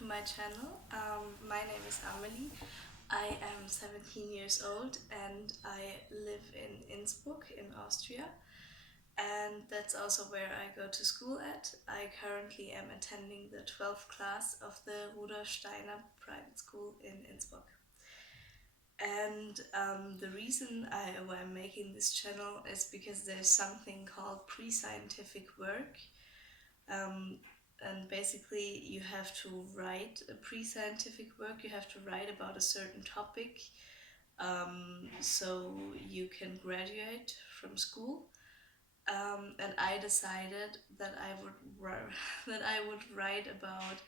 to my channel. My name is Amelie. I am 17 years old and I live in Innsbruck in Austria, and that's also where I go to school at. I currently am attending the 12th class of the Rudolf Steiner private school in Innsbruck. And the reason why I'm making this channel is because there's something called pre-scientific work. Um, and basically, you have to write a pre-scientific work. You have to write about a certain topic, so you can graduate from school. And I decided that that I would write about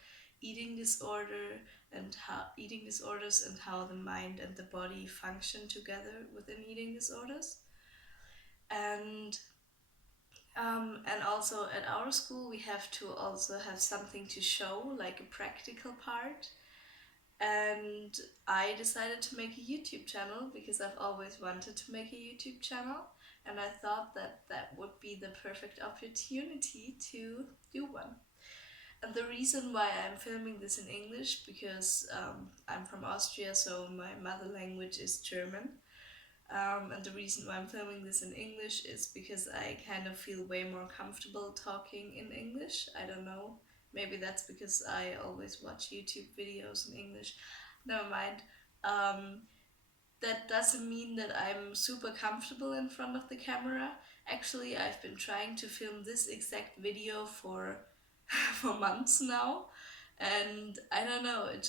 eating disorder and how eating disorders and how the mind and the body function together within eating disorders. And and also at our school, we have to also have something to show, like a practical part. And I decided to make a YouTube channel because I've always wanted to make a YouTube channel. And I thought that that would be the perfect opportunity to do one. And the reason why I'm filming this in English, because I'm from Austria, so my mother language is German. And the reason why I'm filming this in English is because I kind of feel way more comfortable talking in English. I don't know. Maybe that's because I always watch YouTube videos in English. Never mind. Um, that doesn't mean that I'm super comfortable in front of the camera. Actually, I've been trying to film this exact video for for months now, and I don't know. It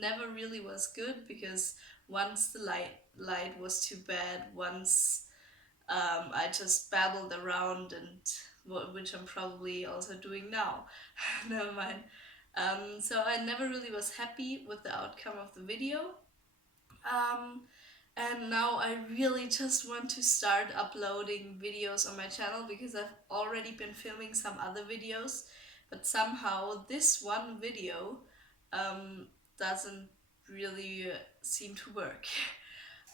never really was good because once the light was too bad, once I just babbled around, and which I'm probably also doing now. Never mind. So I never really was happy with the outcome of the video. Um, and now I really just want to start uploading videos on my channel because I've already been filming some other videos, but somehow this one video um, doesn't really seem to work.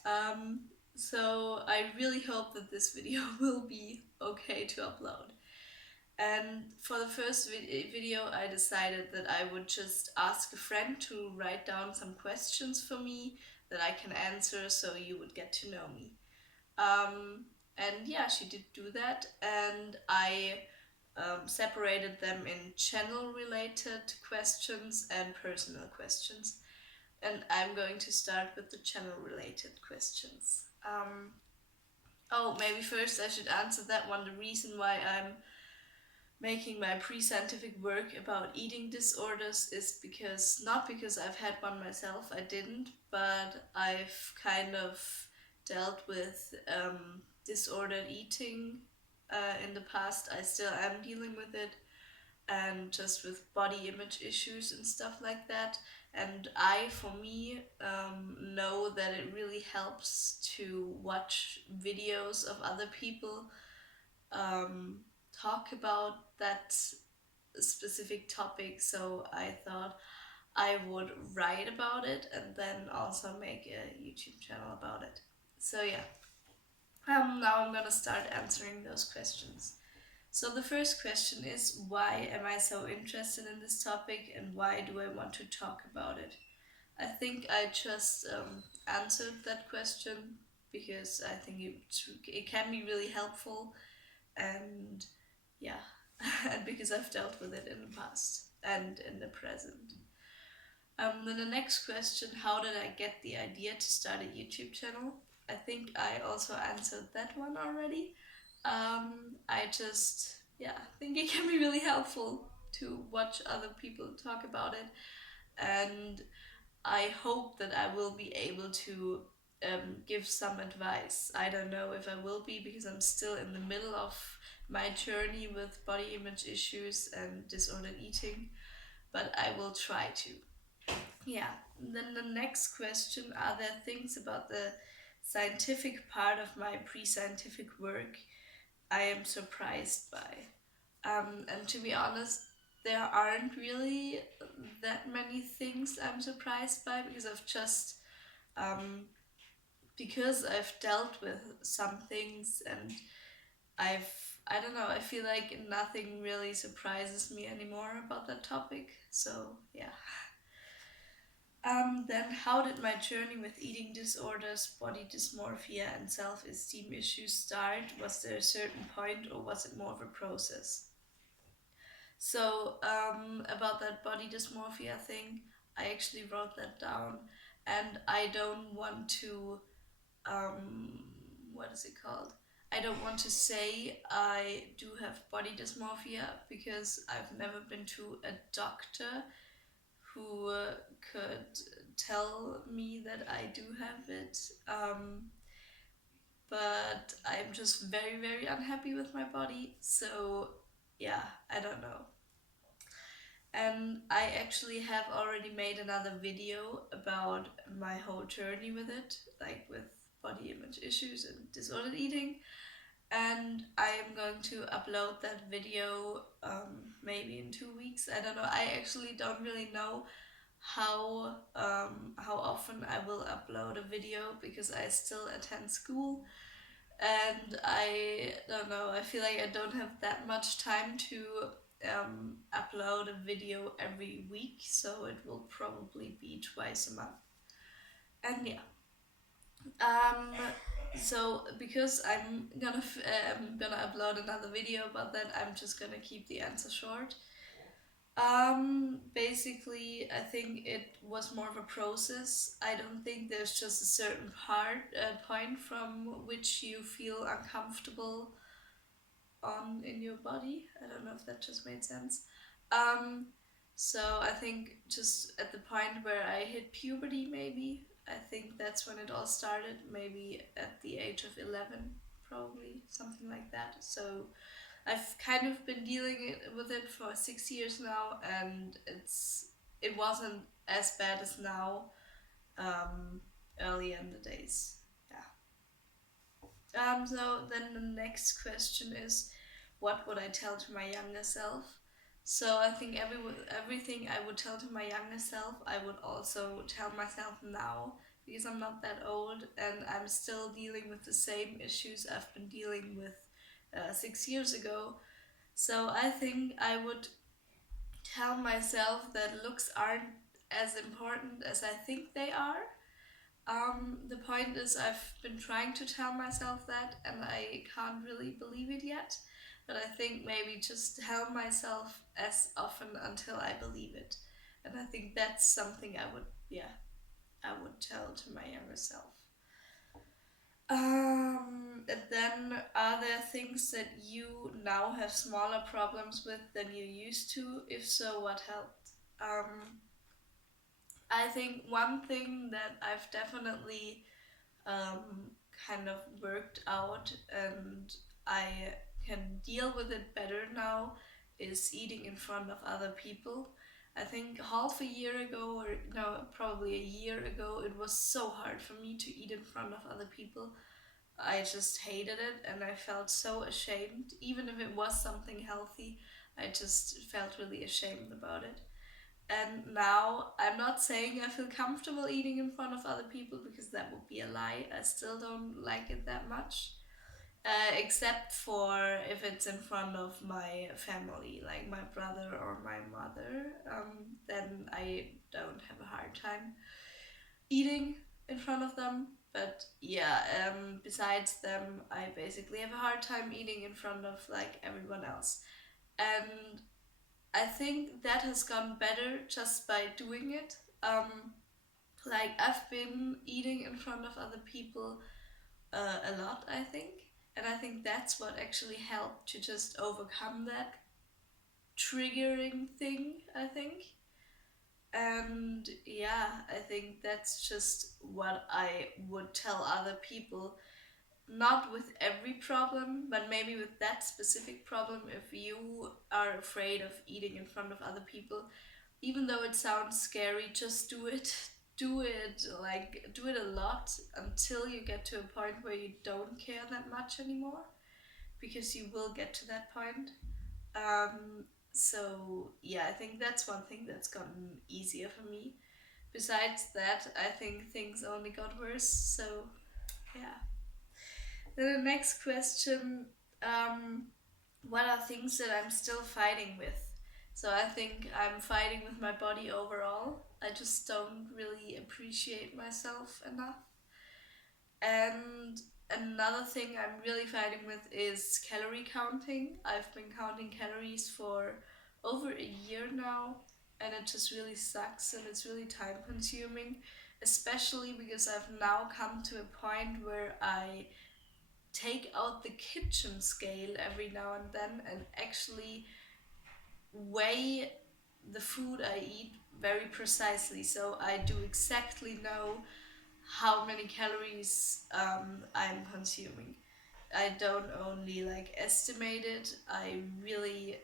Um, so I really hope that this video will be okay to upload. And for the first video, I decided that I would just ask a friend to write down some questions for me that I can answer so you would get to know me. And yeah, she did do that, and I separated them in channel related questions and personal questions. And I'm going to start with the channel related questions. Oh, maybe first I should answer that one. The reason why I'm making my pre-scientific work about eating disorders is because, not because I've had one myself, I didn't, but I've kind of dealt with disordered eating in the past. I still am dealing with it, and just with body image issues and stuff like that. And for me, know that it really helps to watch videos of other people um, talk about that specific topic. So I thought I would write about it and then also make a YouTube channel about it. So yeah, now I'm gonna start answering those questions. So the first question is, why am I so interested in this topic and why do I want to talk about it? I think I just answered that question because I think it can be really helpful, and yeah, and because I've dealt with it in the past and in the present. Then the next question, how did I get the idea to start a YouTube channel? I think I also answered that one already. I just, yeah, think it can be really helpful to watch other people talk about it, and I hope that I will be able to give some advice. I don't know if I will be because I'm still in the middle of my journey with body image issues and disordered eating, but I will try to. Yeah, and then the next question, are there things about the scientific part of my pre-scientific work I am surprised by? And to be honest, there aren't really that many things I'm surprised by um, because I've dealt with some things and I've I don't know, I feel like nothing really surprises me anymore about that topic. So, yeah. Then, how did my journey with eating disorders, body dysmorphia, and self esteem issues start? Was there a certain point, or was it more of a process? So, about that body dysmorphia thing, I actually wrote that down, and I don't want to, what is it called? I don't want to say I do have body dysmorphia because I've never been to a doctor who could tell me that I do have it. But I'm just very, very unhappy with my body. So, yeah, I don't know. And I actually have already made another video about my whole journey with it, like with body image issues and disordered eating. And I am going to upload that video maybe in 2 weeks. I don't know. I actually don't really know how often I will upload a video because I still attend school, and I don't know. I feel like I don't have that much time to upload a video every week, so it will probably be twice a month. And yeah, um, so because I'm gonna upload another video about that, I'm just gonna keep the answer short. Basically, I think it was more of a process. I don't think there's just a certain point from which you feel uncomfortable on in your body. I don't know if that just made sense. Um, so I think just at the point where I hit puberty, maybe, I think that's when it all started, maybe at the age of 11, probably, something like that. So I've kind of been with it for 6 years now, and it wasn't as bad as now. Early in the days, yeah. So then the next question is, what would I tell to my younger self? So I think everything I would tell to my younger self, I would also tell myself now, because I'm not that old and I'm still dealing with the same issues I've been dealing with 6 years ago. So I think I would tell myself that looks aren't as important as I think they are. The point is, I've been trying to tell myself that, and I can't really believe it yet. But I think maybe just tell myself as often until I believe it. And I think that's something I would tell to my younger self. And then are there things that you now have smaller problems with than you used to? If so, what helped? I think one thing that I've definitely um, kind of worked out and I can deal with it better now is eating in front of other people. I think half a year ago, or no, probably a year ago, it was so hard for me to eat in front of other people. I just hated it and I felt so ashamed. Even if it was something healthy, I just felt really ashamed about it. And now I'm not saying I feel comfortable eating in front of other people because that would be a lie. I still don't like it that much. Except for if it's in front of my family, like my brother or my mother, then I don't have a hard time eating in front of them. But yeah, besides them, I basically have a hard time eating in front of like everyone else. And I think that has gone better just by doing it. Like I've been eating in front of other people a lot, I think, and I think that's what actually helped to just overcome that triggering thing. I think, and yeah, I think that's just what I would tell other people. Not with every problem, but maybe with that specific problem. If you are afraid of eating in front of other people, even though it sounds scary, just do it. Do it, like, do it a lot until you get to a point where you don't care that much anymore, because you will get to that point. So, yeah, I think that's one thing that's gotten easier for me. Besides that, I think things only got worse, so, yeah. Then the next question, um, what are things that I'm still fighting with? So I think I'm fighting with my body overall. I just don't really appreciate myself enough. And another thing I'm really fighting with is calorie counting. I've been counting calories for over a year now, and it just really sucks and it's really time consuming, especially because I've now come to a point where I take out the kitchen scale every now and then and actually weigh the food I eat very precisely. So I do exactly know how many calories I'm consuming. I don't only like estimate it, I really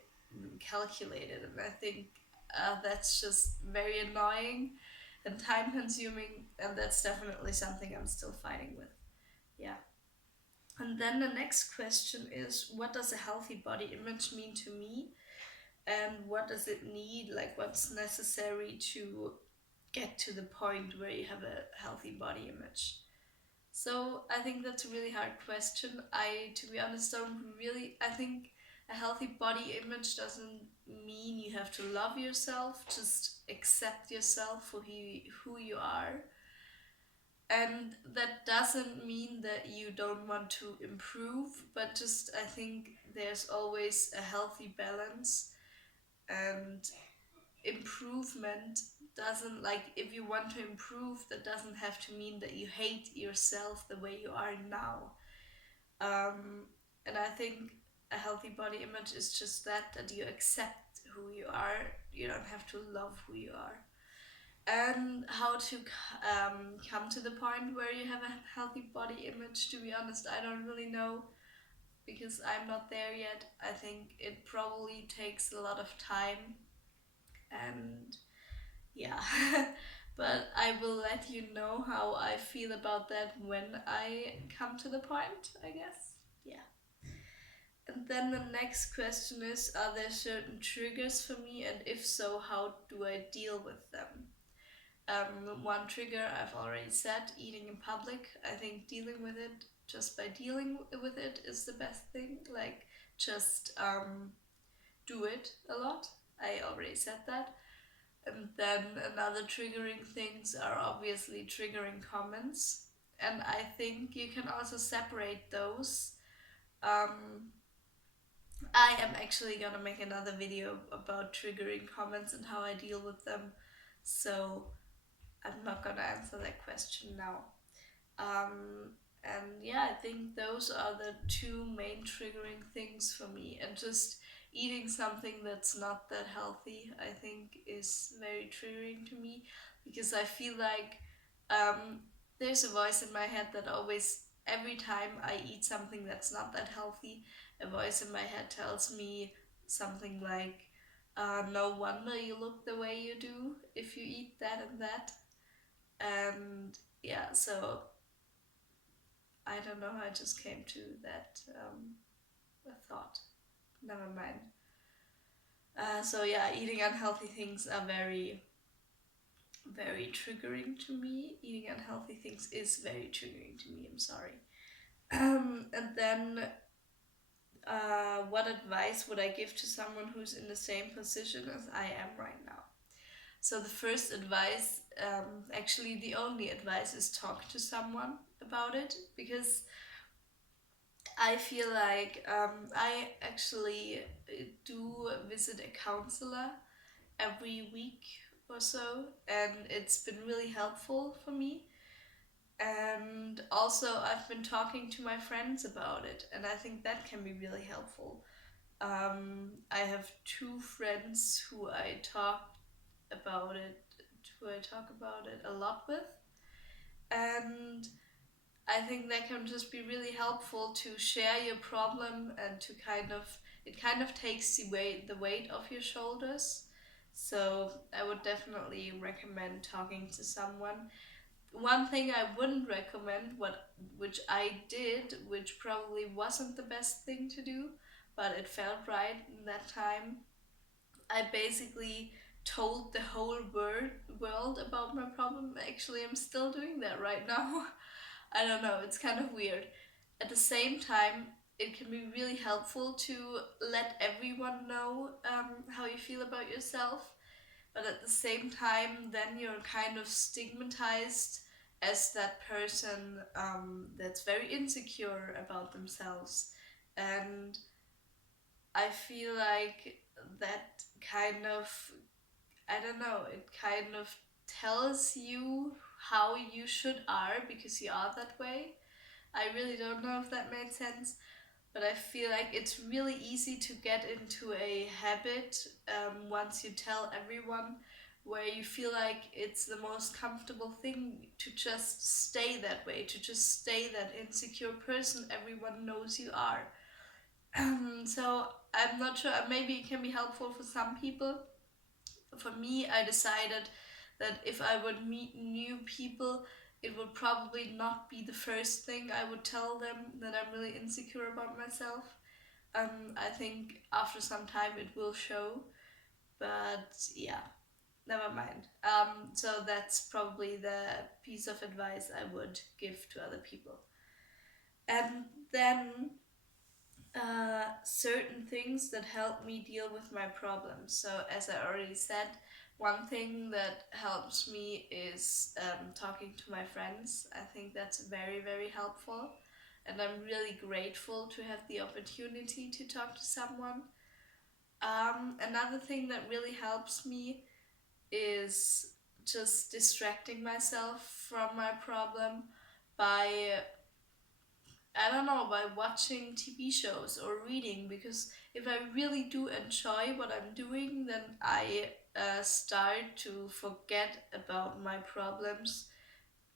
calculate it. And I think that's just very annoying and time consuming, and that's definitely something I'm still fighting with. Yeah. And then the next question is, what does a healthy body image mean to me? And what does it need? Like, what's necessary to get to the point where you have a healthy body image? So, I think that's a really hard question. To be honest, don't really. I think a healthy body image doesn't mean you have to love yourself, just accept yourself for who you are. And that doesn't mean that you don't want to improve, but just I think there's always a healthy balance, and improvement doesn't, like, if you want to improve, that doesn't have to mean that you hate yourself the way you are now. And I think a healthy body image is just that you accept who you are. You don't have to love who you are. And how to come to the point where you have a healthy body image, to be honest, I don't really know, because I'm not there yet. I think it probably takes a lot of time, and yeah. But I will let you know how I feel about that when I come to the point, I guess. Yeah. And then the next question is, are there certain triggers for me, and if so, how do I deal with them? One trigger I've already said, eating in public. I think dealing with it, just by dealing with it, is the best thing. Like, just do it a lot. I already said that. And then another triggering things are obviously triggering comments. And I think you can also separate those. Um, I am actually gonna make another video about triggering comments and how I deal with them. So I'm not gonna answer that question now. And yeah, I think those are the two main triggering things for me. And just eating something that's not that healthy, I think, is very triggering to me, because I feel like there's a voice in my head that always, every time I eat something that's not that healthy, a voice in my head tells me something like, no wonder you look the way you do if you eat that and that. And yeah, so I don't know how I just came to that thought. Never mind. So yeah, eating unhealthy things are very, very triggering to me. Eating unhealthy things is very triggering to me. I'm sorry. And then, what advice would I give to someone who's in the same position as I am right now? So the first advice, actually the only advice, is talk to someone about it, because I feel like I actually do visit a counselor every week or so, and it's been really helpful for me. And also, I've been talking to my friends about it, and I think that can be really helpful. I have two friends who I talk about it a lot with, and I think that can just be really helpful to share your problem, and to it kind of takes the weight off your shoulders. So I would definitely recommend talking to someone. One thing I wouldn't recommend, which I did, which probably wasn't the best thing to do, but it felt right in that time. I basically told the whole world about my problem. Actually, I'm still doing that right now. I don't know, it's kind of weird. At the same time, it can be really helpful to let everyone know how you feel about yourself, but at the same time, then you're kind of stigmatized as that person that's very insecure about themselves. And I feel like that kind of, I don't know, it kind of tells you how you should are because you are that way. I really don't know if that made sense, but I feel like it's really easy to get into a habit once you tell everyone, where you feel like it's the most comfortable thing to just stay that way, to just stay that insecure person everyone knows you are. So I'm not sure, maybe it can be helpful for some people. For me, I decided that if I would meet new people, it would probably not be the first thing I would tell them that I'm really insecure about myself. I think after some time it will show, but yeah, never mind. So that's probably the piece of advice I would give to other people. And then certain things that help me deal with my problems. So, as I already said, one thing that helps me is talking to my friends. I think that's very, very helpful. And I'm really grateful to have the opportunity to talk to someone. Another thing that really helps me is just distracting myself from my problem by, I don't know, by watching TV shows or reading, because if I really do enjoy what I'm doing, then I start to forget about my problems.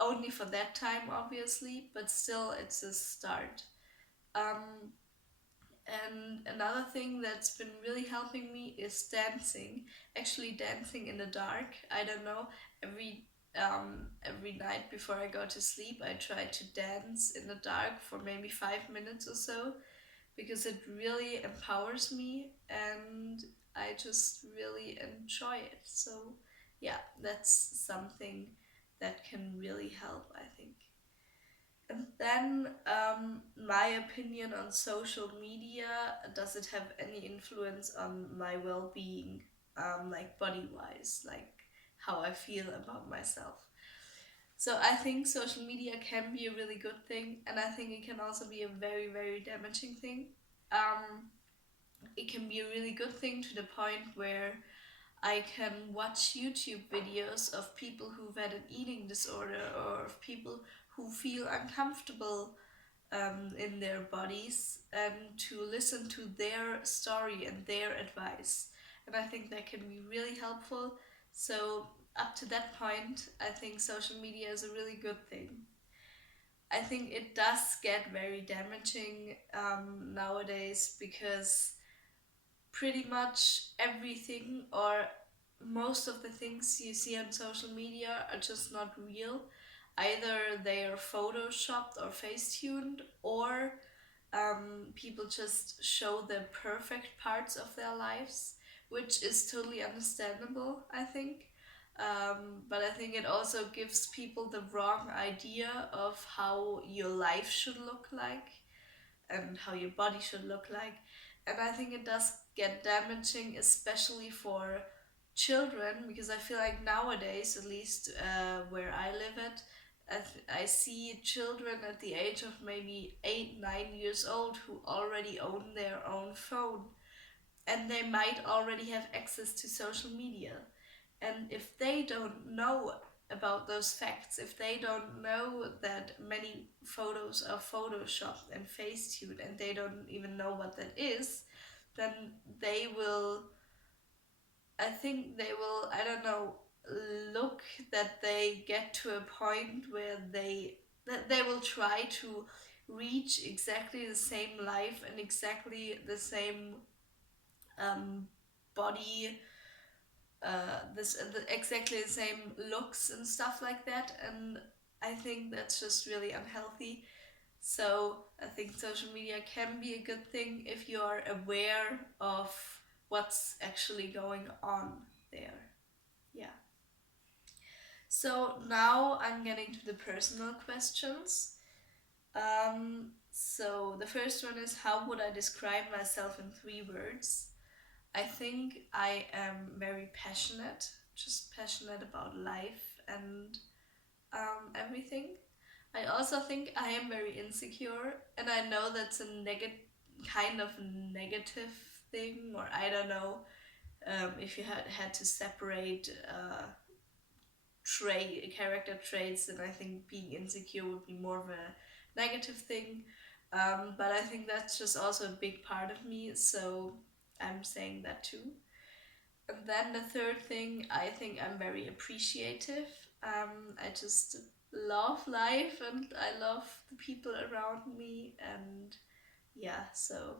Only for that time, obviously, but still, it's a start. Um, and another thing that's been really helping me is dancing. Actually, dancing in the dark. I don't know. Every night before I go to sleep, I try to dance in the dark for maybe 5 minutes or so, because it really empowers me and I just really enjoy it. So yeah, that's something that can really help, I think. And then, my opinion on social media, does it have any influence on my well being, like body wise, like how I feel about myself? So I think social media can be a really good thing, and I think it can also be a very, very damaging thing. Um, it can be a really good thing to the point where I can watch YouTube videos of people who've had an eating disorder, or of people who feel uncomfortable in their bodies, and to listen to their story and their advice. And I think that can be really helpful. So, up to that point, I think social media is a really good thing. I think it does get very damaging nowadays, because pretty much everything, or most of the things you see on social media, are just not real. Either they are photoshopped or face-tuned, or people just show the perfect parts of their lives, which is totally understandable, I think. But I think it also gives people the wrong idea of how your life should look like and how your body should look like. And I think it does get damaging, especially for children, because I feel like nowadays, at least where I live at, I see children at the age of maybe 8, 9 years old who already own their own phone, and they might already have access to social media. And if they don't know about those facts, if they don't know that many photos are photoshopped and facetuned, and they don't even know what that is, then they will, I think they will, I don't know, look that they get to a point where they will try to reach exactly the same life and exactly the same um, body, exactly the same looks and stuff like that, and I think that's just really unhealthy. So I think social media can be a good thing if you are aware of what's actually going on there. Yeah. So now I'm getting to the personal questions. So the first one is, how would I describe myself in 3 words? I think I am very passionate, just passionate about life and everything. I also think I am very insecure, and I know that's a kind of negative thing, or I don't know if you had to separate character traits, then I think being insecure would be more of a negative thing. But I think that's just also a big part of me, so I'm saying that too. And then the third thing, I think I'm very appreciative. I just love life and I love the people around me, and yeah, so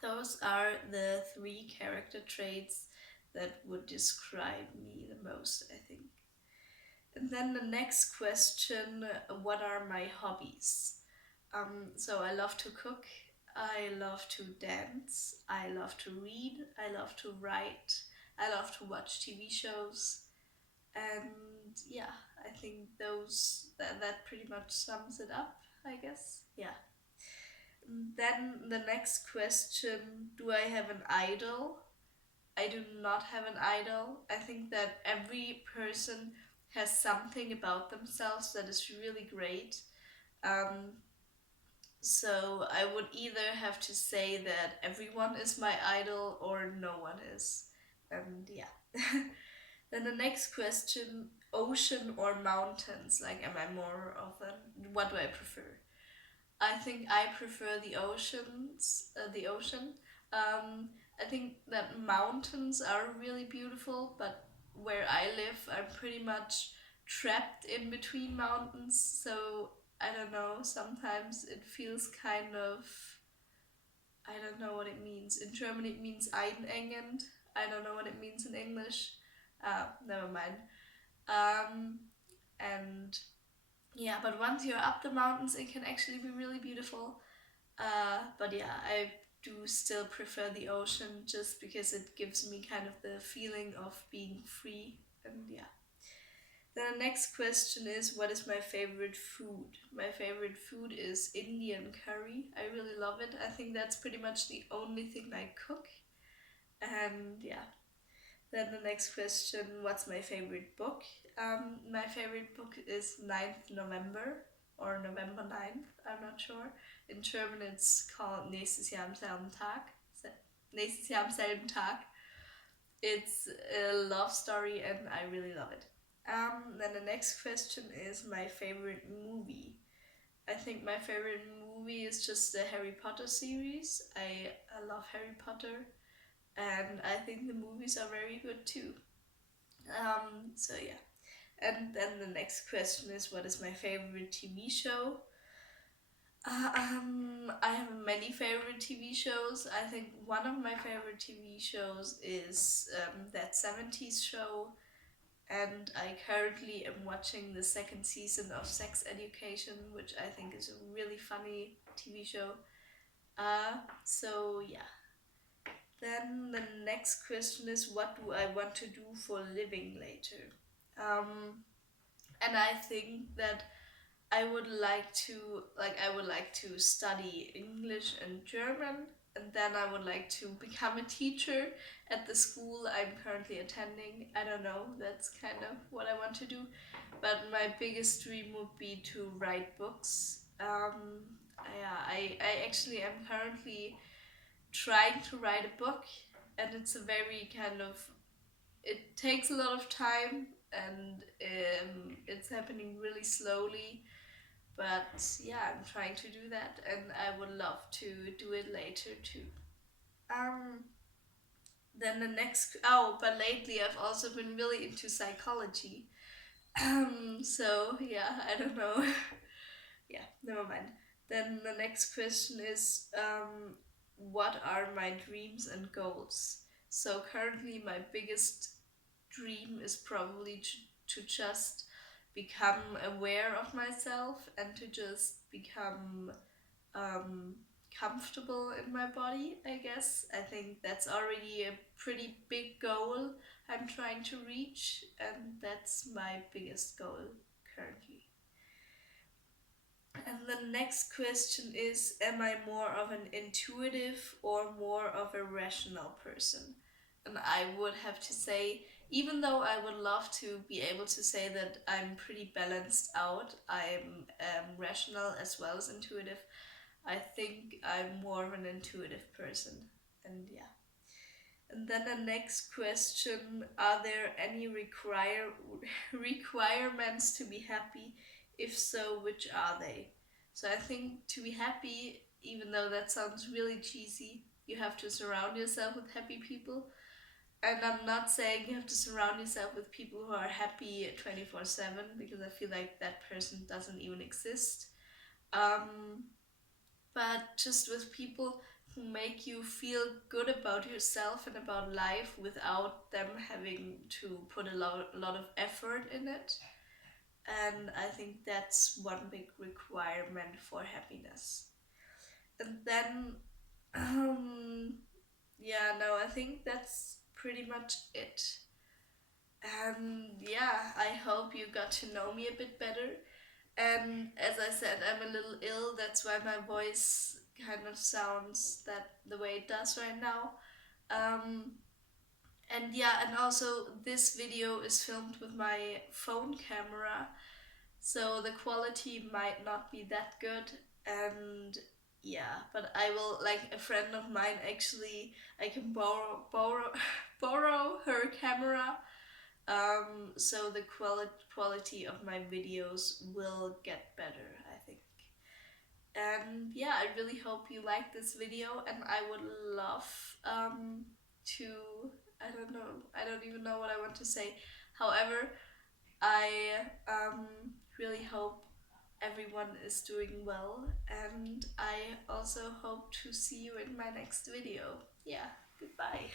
those are the 3 character traits that would describe me the most, I think. And then the next question, what are my hobbies? So I love to cook, I love to dance, I love to read, I love to write, I love to watch TV shows, and yeah, I think that pretty much sums it up, I guess. Yeah. Then the next question, do I have an idol? I do not have an idol. I think that every person has something about themselves that is really great. Um, so I would either have to say that everyone is my idol or no one is. And yeah. Then the next question, ocean or mountains? Like, am I more of what do I prefer? I think I prefer the ocean. I think that mountains are really beautiful, but where I live, I'm pretty much trapped in between mountains. So I don't know. Sometimes it feels kind of, I don't know what it means. In German, it means einengend. I don't know what it means in English. Never mind. Um, and yeah, but once you're up the mountains, it can actually be really beautiful. But yeah, I do still prefer the ocean just because it gives me kind of the feeling of being free. And yeah. Then the next question is, what is my favorite food? My favorite food is Indian curry. I really love it. I think that's pretty much the only thing I cook. And yeah. Then the next question, what's my favorite book? My favorite book is 9th November or November 9th, I'm not sure. In German it's called Nächstes Jahr am selben Tag. Nächstes Jahr am selben Tag. It's a love story and I really love it. Then the next question is my favorite movie. I think my favorite movie is just the Harry Potter series. I love Harry Potter and I think the movies are very good too. So yeah. And then the next question is, what is my favorite TV show? I have many favorite TV shows. I think one of my favorite TV shows is that 70s show, and I currently am watching the second season of Sex Education, which I think is a really funny TV show. So yeah. Then the next question is, what do I want to do for a living later? Um, and I think that I would like to study English and German, and then I would like to become a teacher at the school I'm currently attending. I don't know, that's kind of what I want to do, but my biggest dream would be to write books. Yeah, I actually am currently trying to write a book, and it's a very kind of, it takes a lot of time, and it's happening really slowly, but yeah, I'm trying to do that, and I would love to do it later too. Um, then the next, oh, but lately I've also been really into psychology. So yeah, I don't know. Yeah, never mind. Then the next question is, what are my dreams and goals? So currently, my biggest dream is probably to just become aware of myself and to just become um, comfortable in my body, I guess. I think that's already a pretty big goal I'm trying to reach, and that's my biggest goal currently. And the next question is, am I more of an intuitive or more of a rational person? And I would have to say, even though I would love to be able to say that I'm pretty balanced out, I'm rational as well as intuitive, I think I'm more of an intuitive person. And yeah. And then the next question, are there any requirements to be happy? If so, which are they? So I think to be happy, even though that sounds really cheesy, you have to surround yourself with happy people. And I'm not saying you have to surround yourself with people who are happy 24/7 because I feel like that person doesn't even exist. Um, but just with people who make you feel good about yourself and about life without them having to put a lot of effort in it. And I think that's one big requirement for happiness. And then, yeah, no, I think that's pretty much it. And yeah, I hope you got to know me a bit better. And as I said, I'm a little ill. That's why my voice kind of sounds that the way it does right now. Um, and yeah, and also this video is filmed with my phone camera, so the quality might not be that good. And yeah, but I will, like, a friend of mine actually, I can borrow borrow her camera, so the quality of my videos will get better, I think. And yeah, I really hope you like this video, and I would love to. I don't know. I don't even know what I want to say. However, I really hope everyone is doing well, and I also hope to see you in my next video. Yeah, goodbye.